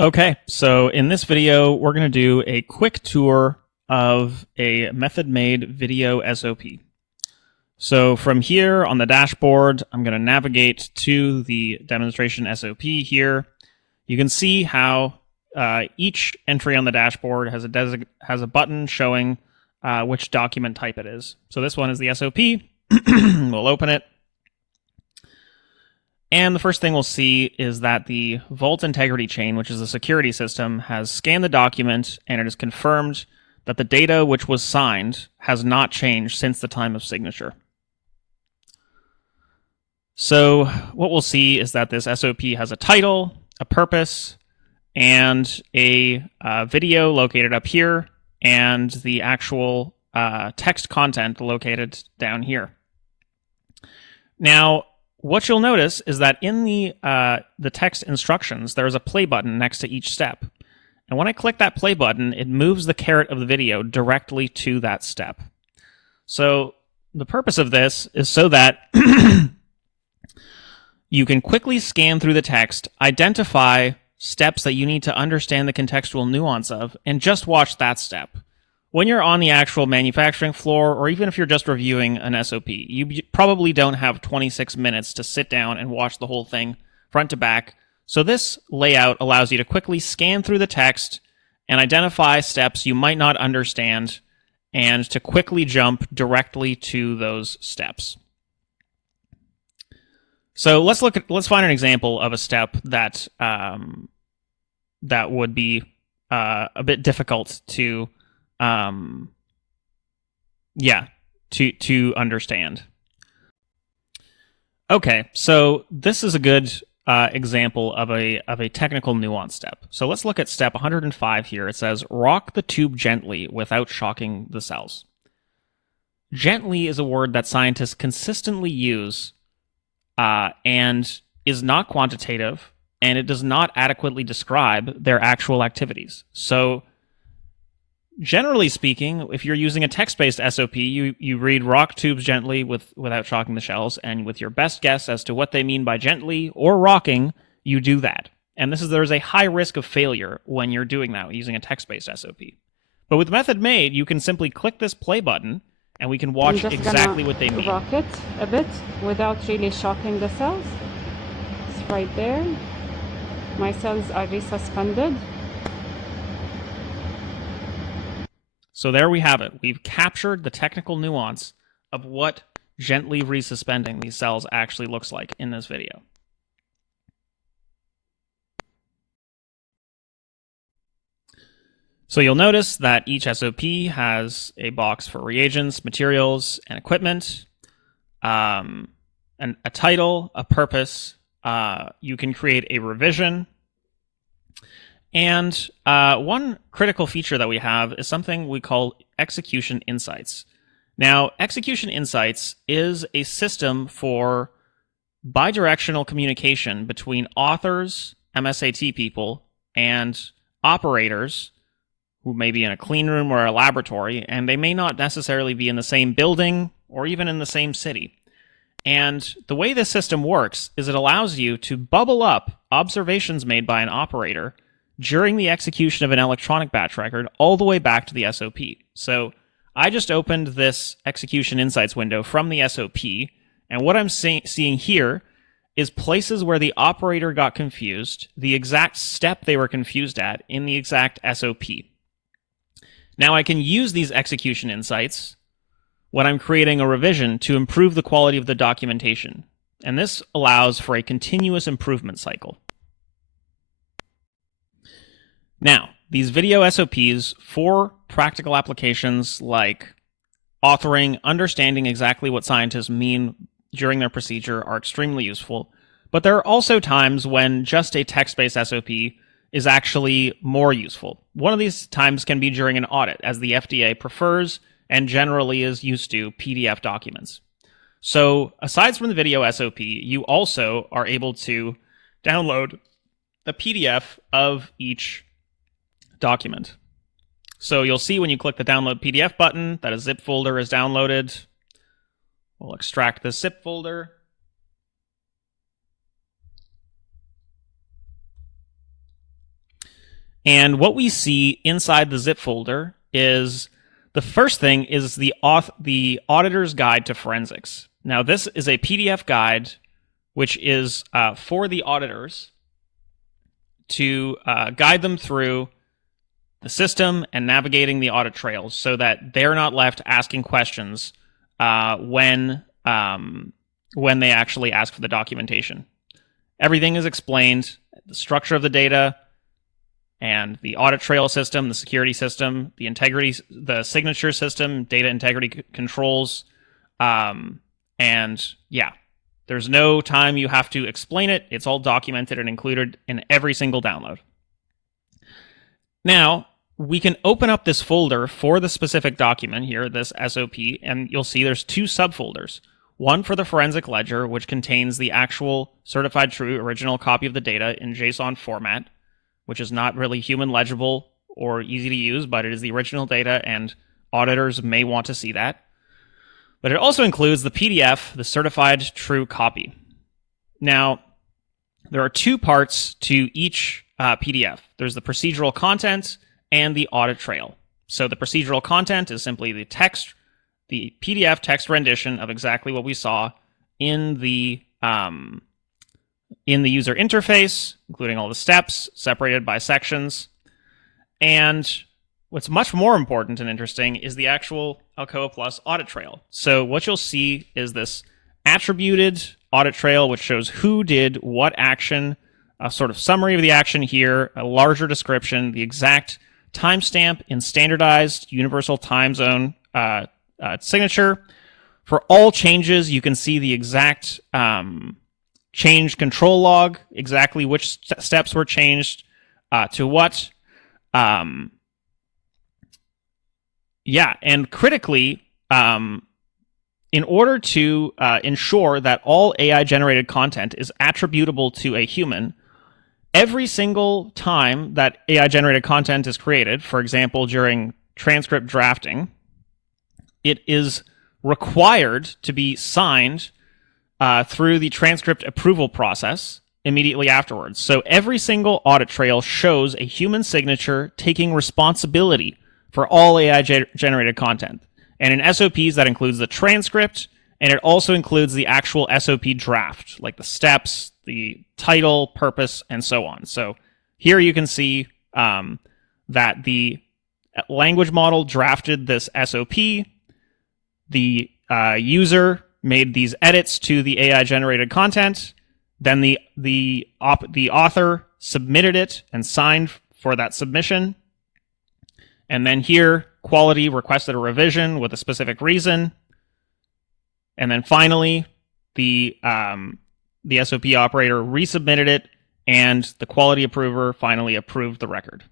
Okay, so in this video, we're going to do a quick tour of a method-made video SOP. So from here on the dashboard, I'm going to navigate to the demonstration SOP here. You can see how each entry on the dashboard has a button showing which document type it is. So this one is the SOP. We'll open it. And the first thing we'll see is that the Vault Integrity Chain, which is a security system, has scanned the document, and it is confirmed that the data which was signed has not changed since the time of signature. So what we'll see is that this SOP has a title, a purpose, and a video located up here, and the actual text content located down here. Now, what you'll notice is that in the text instructions, there's a play button next to each step. And when I click that play button, it moves the caret of the video directly to that step. So the purpose of this is so that you can quickly scan through the text, identify steps that you need to understand the contextual nuance of, and just watch that step. When you're on the actual manufacturing floor, or even if you're just reviewing an SOP, you probably don't have 26 minutes to sit down and watch the whole thing front to back. So this layout allows you to quickly scan through the text and identify steps you might not understand, and to quickly jump directly to those steps. So let's find an example of a step that that would be a bit difficult to to understand. Okay, so this is a good example of a technical nuance step. So let's look at step 105 here. It says, rock the tube gently without shocking the cells. Gently is a word that scientists consistently use and is not quantitative, and it does not adequately describe their actual activities. So generally speaking, if you're using a text-based SOP, you read rock tubes gently without shocking the shells, and with your best guess as to what they mean by gently or rocking, you do that. And there's a high risk of failure when you're doing that using a text-based SOP. But with Method Made, you can simply click this play button, and we can watch exactly what they mean. Rock it a bit without really shocking the cells. It's right there. My cells are resuspended. So there we have it. We've captured the technical nuance of what gently resuspending these cells actually looks like in this video. So you'll notice that each SOP has a box for reagents, materials, and equipment, and a title, a purpose. You can create a revision. And one critical feature that we have is something we call execution insights. Now, execution insights is a system for bidirectional communication between authors, MSAT people, and operators who may be in a clean room or a laboratory, and they may not necessarily be in the same building or even in the same city. And the way this system works is it allows you to bubble up observations made by an operator during the execution of an electronic batch record all the way back to the SOP. So I just opened this execution insights window from the SOP, and what I'm seeing here is places where the operator got confused, the exact step they were confused at in the exact SOP. Now I can use these execution insights when I'm creating a revision to improve the quality of the documentation, and this allows for a continuous improvement cycle. Now, these video SOPs for practical applications like authoring, understanding exactly what scientists mean during their procedure are extremely useful, but there are also times when just a text-based SOP is actually more useful. One of these times can be during an audit, as the FDA prefers and generally is used to PDF documents. So aside from the video SOP, you also are able to download the PDF of each document. So you'll see when you click the download PDF button that a zip folder is downloaded. We'll extract the zip folder. And what we see inside the zip folder is the first thing is the auditor's guide to forensics. Now, this is a PDF guide which is for the auditors to guide them through the system and navigating the audit trails so that they're not left asking questions when they actually ask for the documentation. Everything is explained, the structure of the data and the audit trail system, the security system, the integrity, the signature system, data integrity controls, and yeah, there's no time you have to explain it. It's all documented and included in every single download. Now, we can open up this folder for the specific document here, this SOP, and you'll see there's two subfolders. One for the forensic ledger, which contains the actual certified true original copy of the data in JSON format, which is not really human legible or easy to use, but it is the original data, and auditors may want to see that. But it also includes the PDF, the certified true copy. Now, there are two parts to each PDF. There's the procedural content and the audit trail. So the procedural content is simply the text, the PDF text rendition of exactly what we saw in the user interface, including all the steps separated by sections. And what's much more important and interesting is the actual Alcoa Plus audit trail. So what you'll see is this attributed audit trail, which shows who did what action, a sort of summary of the action here, a larger description, the exact timestamp in standardized universal time zone signature. For all changes, you can see the exact change control log, exactly which steps were changed to what. Yeah, and critically, in order to ensure that all AI-generated content is attributable to a human, every single time that AI-generated content is created, for example, during transcript drafting, it is required to be signed through the transcript approval process immediately afterwards. So every single audit trail shows a human signature taking responsibility for all AI-generated content. And in SOPs, that includes the transcript, and it also includes the actual SOP draft, like the steps, the title, purpose, and so on. So here you can see that the language model drafted this SOP. The user made these edits to the AI-generated content. Then the author submitted it and signed for that submission. And then here, quality requested a revision with a specific reason. And then finally, the SOP operator resubmitted it, and the quality approver finally approved the record.